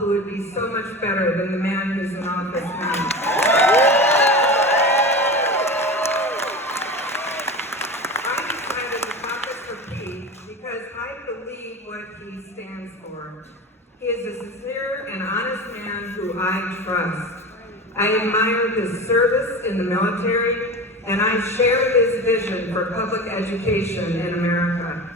who would be so much better than the man who's in office now. I decided to caucus for Pete because I believe what he stands for. He is a sincere and honest man who I trust. I admire his service in the military, and I share his vision for public education in America.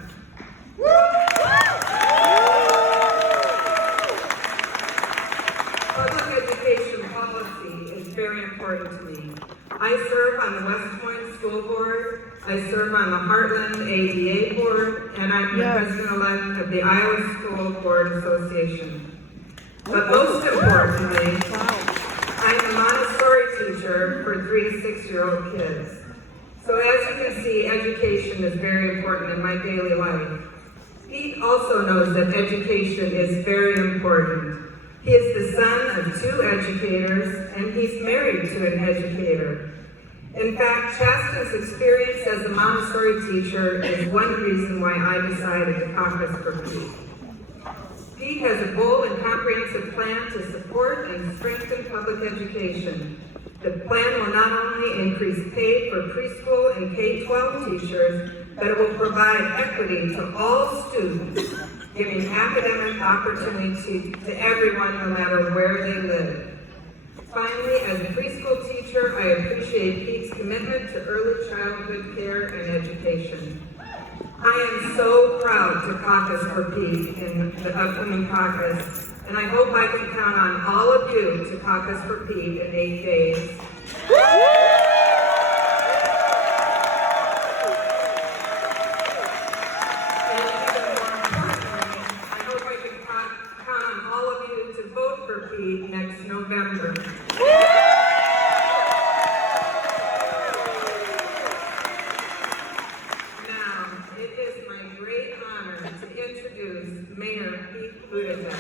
Public education policy is very important to me. I serve on the West Point School Board, I serve on the Heartland ADA Board, and I'm the president-elect of the Iowa School Board Association. But most importantly, I'm a Montessori teacher for 3 to 6-year-old kids. So as you can see, education is very important in my daily life. Pete also knows that education is very important. He is the son of 2 educators, and he's married to an educator. In fact, Chasten's experience as a Montessori teacher is one reason why I decided to caucus for Pete. Pete has a bold and comprehensive plan to support and strengthen public education. The plan will not only increase pay for preschool and K-12 teachers, but it will provide equity to all students, giving academic opportunity to everyone no matter where they live. Finally, as a preschool teacher, I appreciate Pete's commitment to early childhood care and education. I am so proud to caucus for Pete in the upcoming caucus, and I hope I can count on all of you to caucus for Pete in 8 days. And even more importantly, I hope I can count on all of you to vote for Pete next November. Now, it is my great honor to introduce Mayor Pete Buttigieg.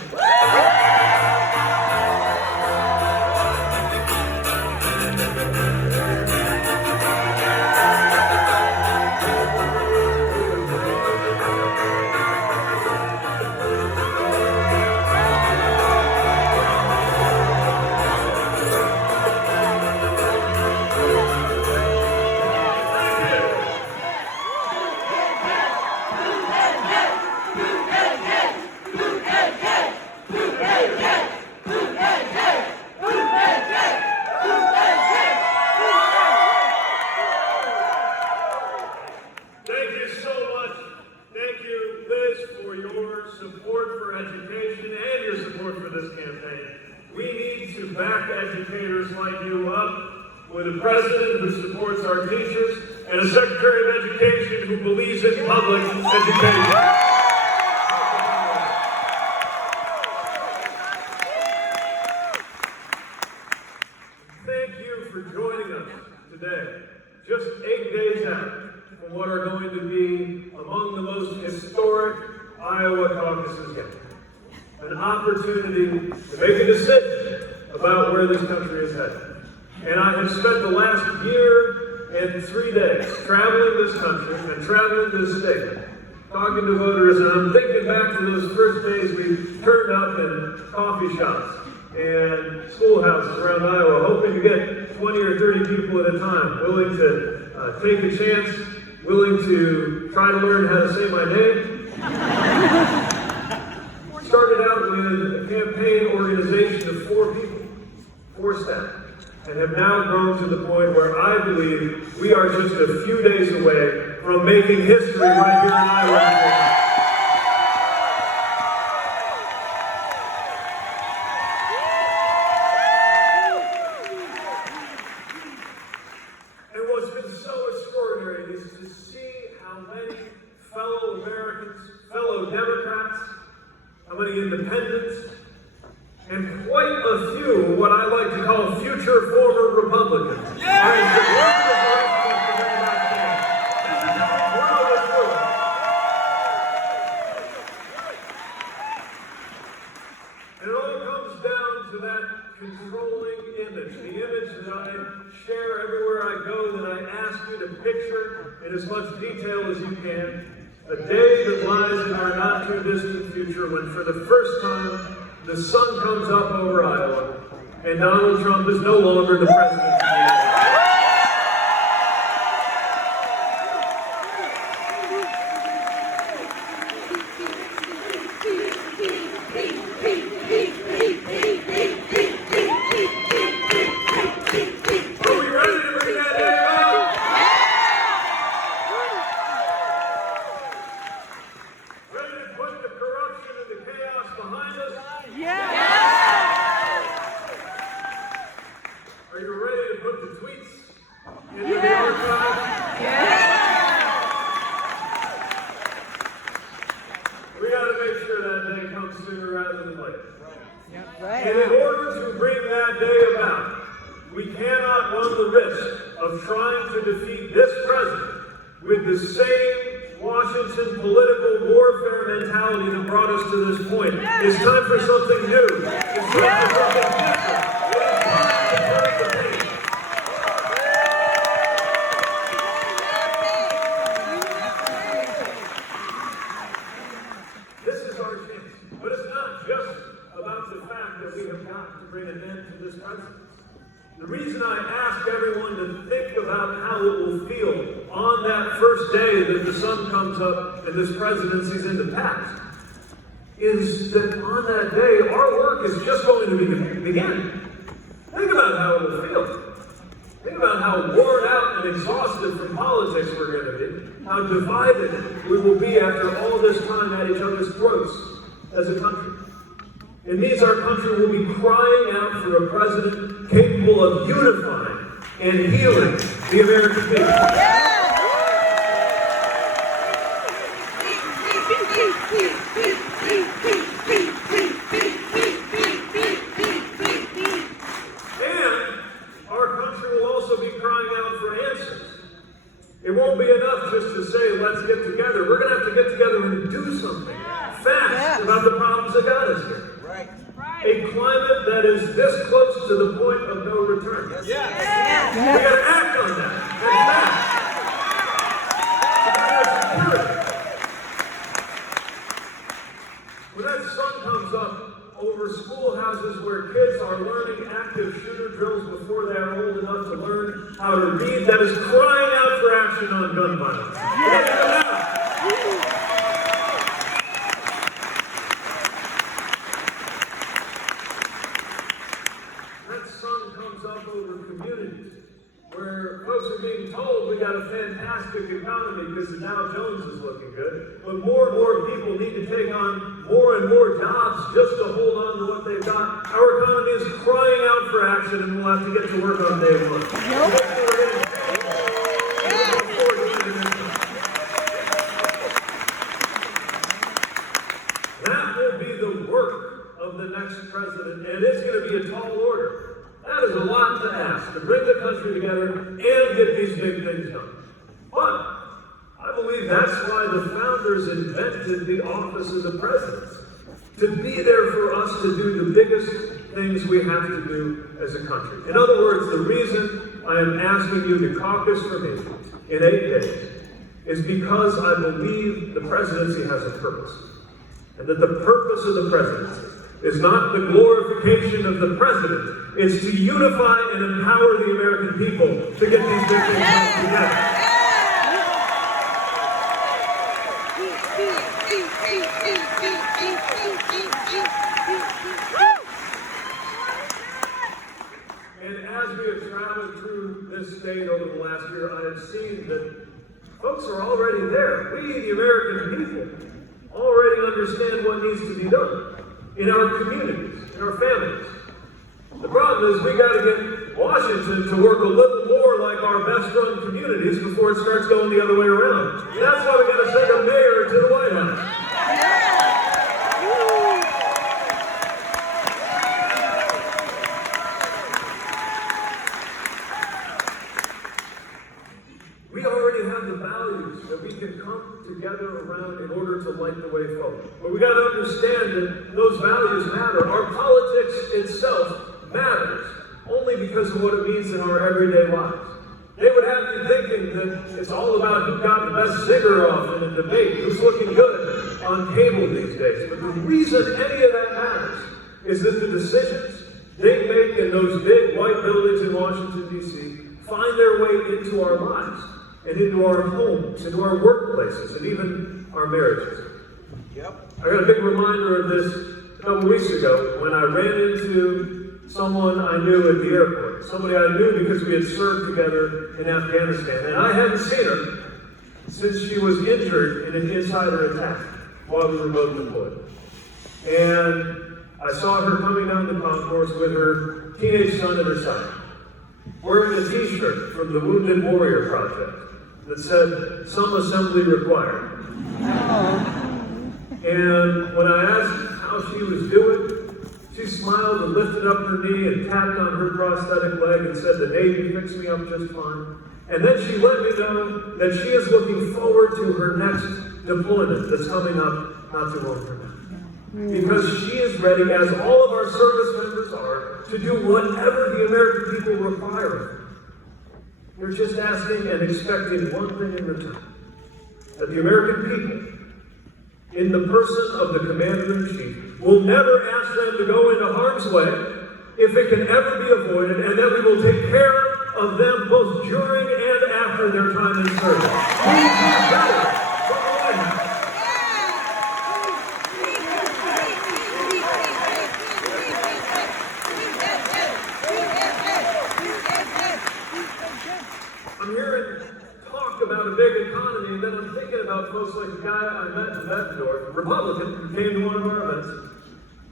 Support for education and your support for this campaign. We need to back educators like you up with a president who supports our teachers and a secretary of education who believes in public education. Thank you for joining us today, just 8 days out from what are going to be among the most historic Iowa caucuses yet. An opportunity to make a decision about where this country is headed. And I have spent the last year and 3 days traveling this country and traveling this state, talking to voters, and I'm thinking back to those first days we turned up in coffee shops and schoolhouses around Iowa, hoping to get 20 or 30 people at a time, willing to take a chance, willing to try to learn how to say my name. Started out with a campaign organization of 4 people, 4 staff, and have now grown to the point where I believe we are just a few days away from making history right here in Iowa. And what's been so extraordinary is to see how many fellow Americans, fellow Democrats, how many independents, and quite a few what I like to call future former Republicans. This is how we grow this movement. And it all comes down to that controlling image, the image that I share everywhere I go, that I ask you to picture in as much detail as you can. A day that lies in our not-too-distant future when, for the first time, the sun comes up over Iowa, and Donald Trump is no longer the president of the United States. Are you ready to put the tweets into the archive? We got to make sure that day comes sooner rather than later. And in order to bring that day about, we cannot run the risk of trying to defeat this president with the same Washington political warfare mentality that brought us to this point. It's time for something new. It's time for something different. This is our chance. But it's not just about the fact that we have got to bring an end to this presidency. The reason I ask everyone to think about how it will feel on that first day that the sun comes up and this presidency is in the past is that on that day, our work is just going to begin. Think about how it will feel. Think about how worn out and exhausted from politics we're going to be, how divided we will be after all this time at each other's throats as a country. It means our country will be crying out for a president capable of unifying and healing the American people. And our country will also be crying out for answers. It won't be enough just to say, let's get together. We're going to have to get together and do something fast about the problems that got us here. A climate that is this close to the point of no return. We got to act on that. When that sun comes up over schoolhouses where kids are learning active shooter drills before they are old enough to learn how to read, that is crying out for action on gun violence. Over communities where folks are being told we got a fantastic economy because the Dow Jones is looking good, but more and more people need to take on more and more jobs just to hold on to what they've got. Our economy is crying out for action, and we'll have to get to work on day one. That will be the work of the next president, and it's going to be a tall order. That is a lot to ask, to bring the country together and get these big things done. But I believe that's why the founders invented the office of the president, to be there for us to do the biggest things we have to do as a country. In other words, the reason I am asking you to caucus for me in 8 days is because I believe the presidency has a purpose, and that the purpose of the presidency is not the glorification of the president. It's to unify and empower the American people to get these big things done together. And as we have traveled through this state over the last year, I have seen that folks are already there. We, the American people, already understand what needs to be done in our communities, in our families. The problem is we got to get Washington to work a little more like our best-run communities before it starts going the other way around. That's why we got to send a mayor to the White House. We already have the values that we can come together around in order to light the way forward. But we got to understand that those values matter. Our politics itself matters only because of what it means in our everyday lives. They would have you thinking that it's all about who got the best cigar off in a debate, who's looking good on cable these days. But the reason any of that matters is that the decisions they make in those big white buildings in Washington, D.C. find their way into our lives and into our homes, into our workplaces, and even our marriages. I got a big reminder of this a couple weeks ago when I ran into someone I knew at the airport. Somebody I knew because we had served together in Afghanistan. And I hadn't seen her since she was injured in an insider attack while we were both deployed. And I saw her coming down the concourse with her teenage son at her side, wearing a t-shirt from the Wounded Warrior Project that said, "Some assembly required." And when I asked how she was doing, she smiled and lifted up her knee and tapped on her prosthetic leg and said, "The Navy fixed me up just fine." And then she let me know that she is looking forward to her next deployment that's coming up not too long from now. Because she is ready, as all of our service members are, to do whatever the American people require of her. They're just asking and expecting one thing in return: that the American people, in the person of the Commander-in-Chief, will never ask them to go into harm's way if it can ever be avoided, and that we will take care of them both during and after their time in service. I'm hearing talk about a big economy, and then I'm thinking about folks like the guy I met in Bettendorf, Republican, who came to one of our events,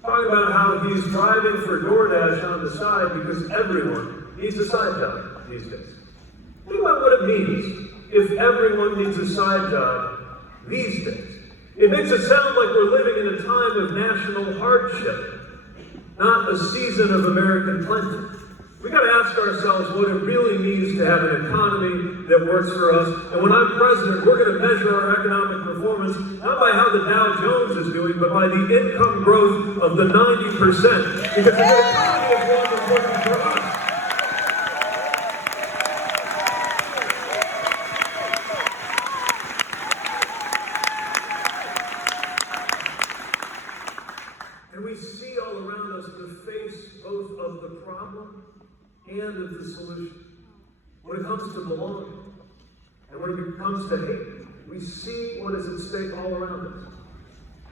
talking about how he's driving for DoorDash on the side because everyone needs a side job these days. Think about what it means if everyone needs a side job these days. It makes it sound like we're living in a time of national hardship, not a season of American plenty. We got to ask ourselves what it really means to have an economy that works for us. And when I'm president, we're going to measure our economic performance not by how the Dow Jones is doing, but by the income growth of the 90%. Because the economy is one that's working for us. And we see all around us the face both of the problem and of the solution. When it comes to belonging, and when it comes to hate, we see what is at stake all around us.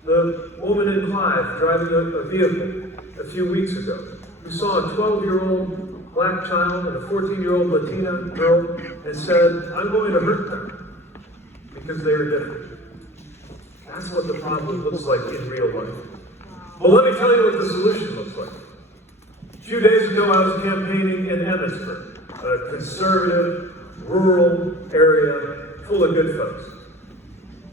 The woman in Clive driving a vehicle a few weeks ago, who saw a 12-year-old black child and a 14-year-old Latina girl and said, "I'm going to hurt them because they are different." That's what the problem looks like in real life. Well, let me tell you what the solution looks like. A few days ago, I was campaigning in Emmitsburg, a conservative, rural area full of good folks.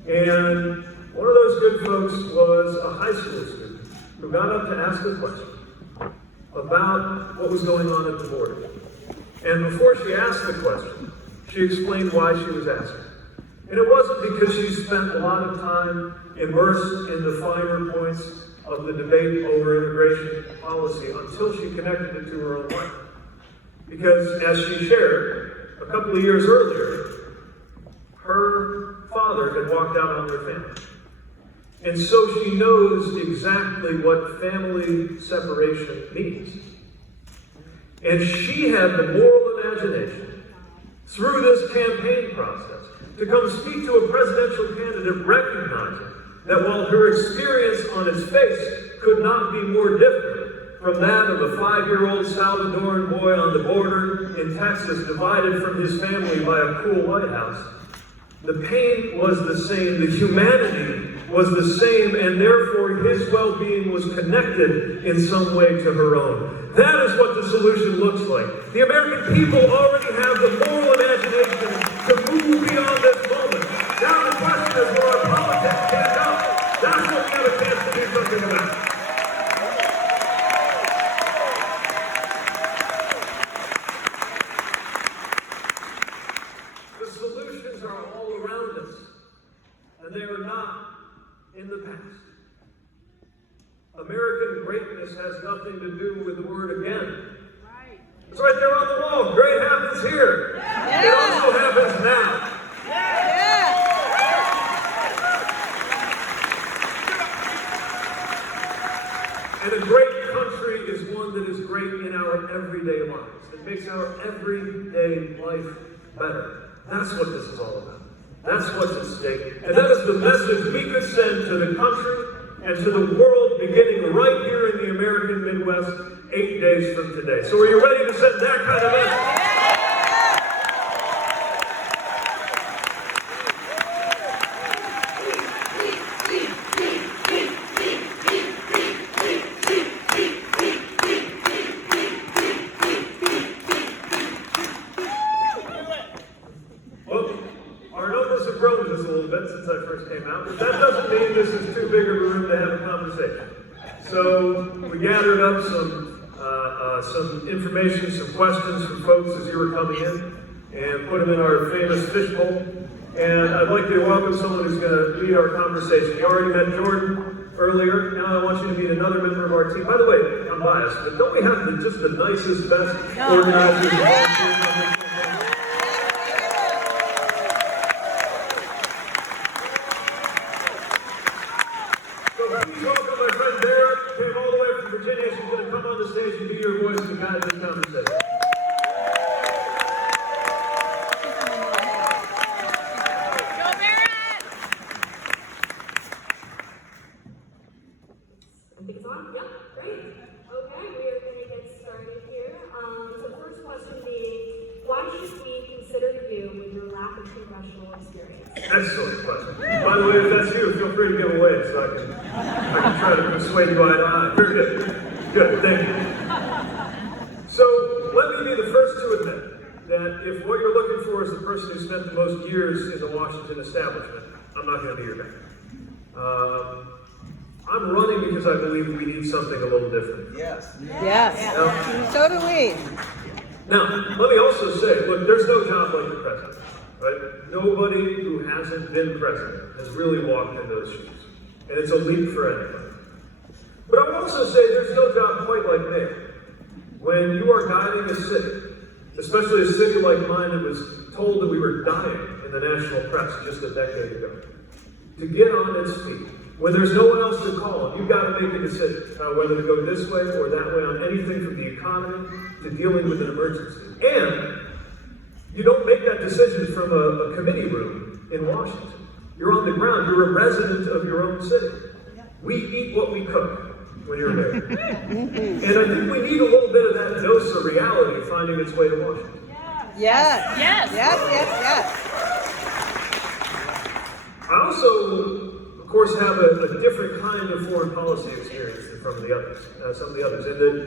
And one of those good folks was a high school student who got up to ask a question about what was going on at the border. And before she asked the question, she explained why she was asking. And it wasn't because she spent a lot of time immersed in the finer points of the debate over immigration policy until she connected it to her own life. Because as she shared, a couple of years earlier, her father had walked out on their family. And so she knows exactly what family separation means. And she had the moral imagination, through this campaign process, to come speak to a presidential candidate recognizing that while her experience on its face could not be more different from that of a 5-year-old Salvadoran boy on the border in Texas divided from his family by a cool White House, the pain was the same, the humanity was the same, and therefore his well-being was connected in some way to her own. That is what the solution looks like. The American people already have the moral imagination to move beyond this moment. Now the question is, will our politics stand up? That's what we have a chance to do something about. The solutions are all around us, and they are not in the past. American greatness has nothing to do with the word again. Right. It's right there on the wall. Great happens here. Yeah. It also happens now. Yeah. And a great country great in our everyday lives, that makes our everyday life better. That's what this is all about. That's what's at stake. And that is the message we could send to the country and to the world beginning right here in the American Midwest 8 days from today. So are you ready to send that kind of message? Grown just a little bit since I first came out, but that doesn't mean this is too big of a room to have a conversation. So we gathered up some information, some questions from folks as you were coming in, and put them in our famous fishbowl. And I'd like to welcome someone who's going to lead our conversation. You already met Jordan earlier. Now I want you to meet another member of our team. By the way, I'm biased, but don't we have just the nicest, best organizers and volunteers? Please welcome my friend Barrett, came all the way from Virginia. She's going to come on the stage and be your voice and guide this conversation. Go Barrett! I think it's on. Yeah, great. Okay, we are going to get started here. So the first question being, why should we consider you with your lack of congressional experience? Excellent question. By the way, if that's you, feel free to give away so I can try to persuade you eye to eye. Very good. Good, thank you. So, let me be the first to admit that if what you're looking for is the person who spent the most years in the Washington establishment, I'm not going to be your guy. I'm running because I believe we need something a little different. Yes. Yes. So do we. Now, let me also say, look, there's no job like the president, right? Nobody who hasn't been president has really walked in those shoes. And it's a leap for anybody. But I would also say there's no job quite like mayor. When you are guiding a city, especially a city like mine that was told that we were dying in the national press just a decade ago, to get on its feet, when there's no one else to call on, you've got to make a decision about whether to go this way or that way on anything from the economy to dealing with an emergency. And you don't make that decision from a committee room in Washington. You're on the ground. You're a resident of your own city. We eat what we cook when you're there. And I think we need a little bit of that dose of reality finding its way to Washington. Yes. Yes. Yes. I also, of course, have a different kind of foreign policy experience than some of the others. And that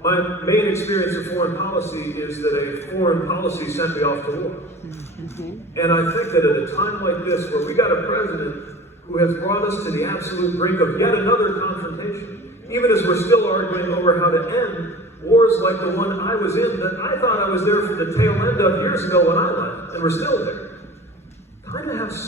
my main experience of foreign policy is that a foreign policy sent me off to war. And I think that at a time like this, where we got a president who has brought us to the absolute brink of yet another confrontation, even as we're still arguing over how to end wars like the one I was in, that I thought I was there from the tail end of years ago when I left, and we're still there. Kind of have